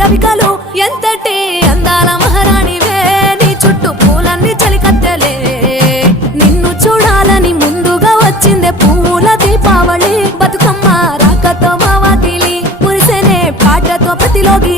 రవికలు ఎంతటి అందాల మహారాణివే నీ చుట్టూ పూలన్నీ చలికత్తెలే నిన్ను చూడాలని ముందుగా వచ్చిందే పూల దీపావళి బతుకమ్మ రాకతో మా వాకిలి మురిసెనే పాటతో ప్రతిలోకి